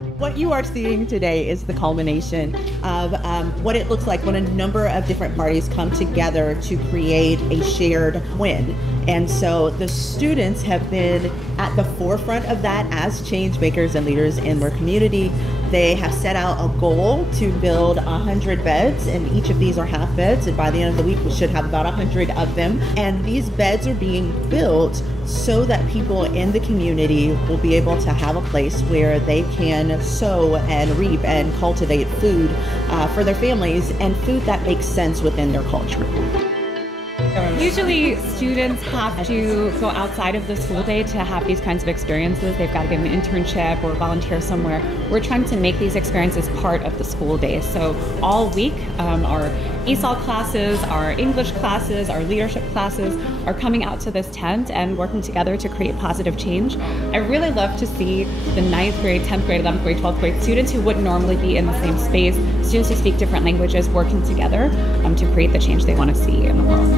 What you are seeing today is the culmination of what it looks like when a number of different parties come together to create a shared win. And so the students have been at the forefront of that as change makers and leaders in their community. They have set out a goal to build 100 beds, and each of these are half beds, and by the end of the week we should have about 100 of them. And these beds are being built so that people in the community will be able to have a place where they can sow and reap and cultivate food for their families, and food that makes sense within their culture. Usually students have to go outside of the school day to have these kinds of experiences. They've got to get an internship or volunteer somewhere. We're trying to make these experiences part of the school day. So all week, our ESOL classes, our English classes, our leadership classes are coming out to this tent and working together to create positive change. I really love to see the 9th grade, 10th grade, 11th grade, 12th grade students who wouldn't normally be in the same space, students who speak different languages working together to create the change they want to see in the world.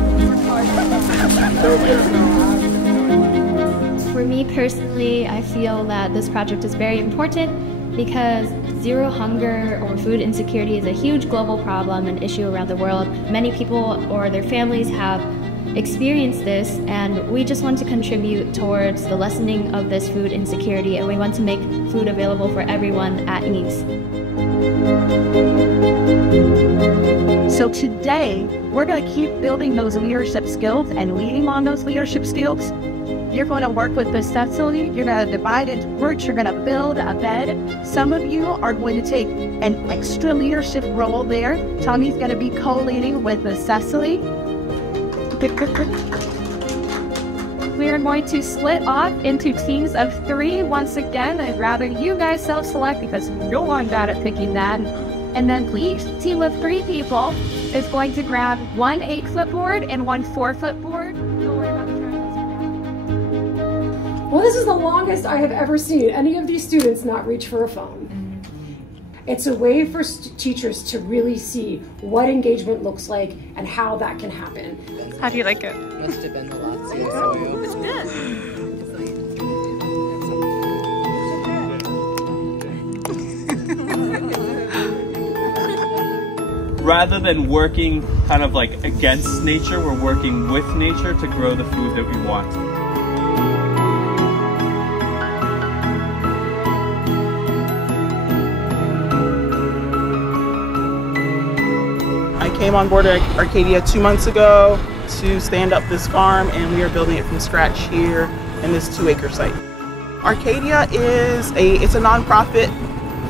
For me personally, I feel that this project is very important because zero hunger or food insecurity is a huge global problem and issue around the world. Many people or their families have experienced this, and we just want to contribute towards the lessening of this food insecurity, and we want to make food available for everyone at ease. So today, we're going to keep building those leadership skills and leading on those leadership skills. You're going to work with the Cecily, you're going to divide into groups, you're going to build a bed. Some of you are going to take an extra leadership role there. Tommy's going to be co-leading with the Cecily. We are going to split off into teams of 3 once again. I'd rather you guys self-select because no one got at picking that. And then each team of 3 people is going to grab 1 8-foot board and 1 4-foot board. Don't worry about the triangles. Well, this is the longest I have ever seen any of these students not reach for a phone. It's a way for teachers to really see what engagement looks like and how that can happen. How do you like it? Must have been the Lazio. It's good. Rather than working kind of like against nature, we're working with nature to grow the food that we want. I came on board at Arcadia 2 months ago to stand up this farm, and we are building it from scratch here in this 2-acre site. Arcadia is it's a nonprofit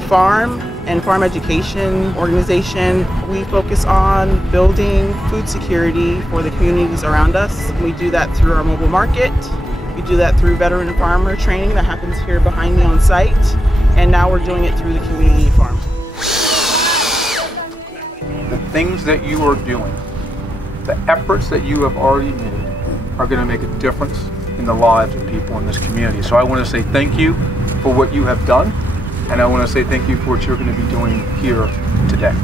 farm and farm education organization. We focus on building food security for the communities around us. We do that through our mobile market. We do that through veteran and farmer training that happens here behind me on site. And now we're doing it through the community farm. The things that you are doing, the efforts that you have already made are going to make a difference in the lives of people in this community. So I want to say thank you for what you have done, and I want to say thank you for what you're going to be doing here today.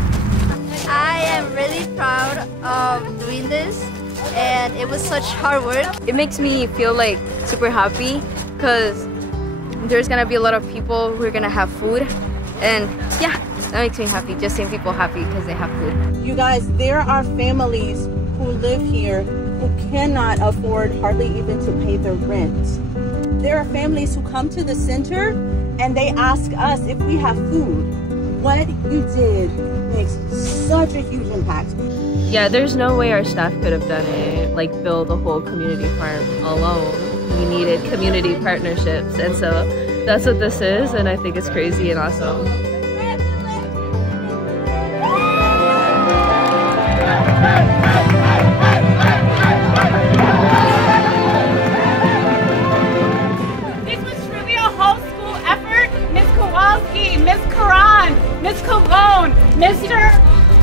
I am really proud of doing this, and it was such hard work. It makes me feel like super happy because there's going to be a lot of people who are going to have food, and yeah. That makes me happy, just seeing people happy because they have food. You guys, there are families who live here who cannot afford hardly even to pay their rent. There are families who come to the center and they ask us if we have food. What you did makes such a huge impact. Yeah, there's no way our staff could have done it, like build a whole community farm alone. We needed community partnerships, and so that's what this is, and I think it's crazy and awesome. This was truly a whole school effort. Ms. Kowalski, Ms. Karan, Ms. Cologne, Mr.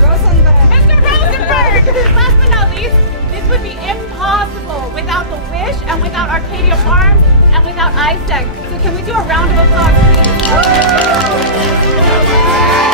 Rosenberg. Last but not least, this would be impossible without the Wish and without Arcadia Farms and without ISEC. So can we do a round of applause, please?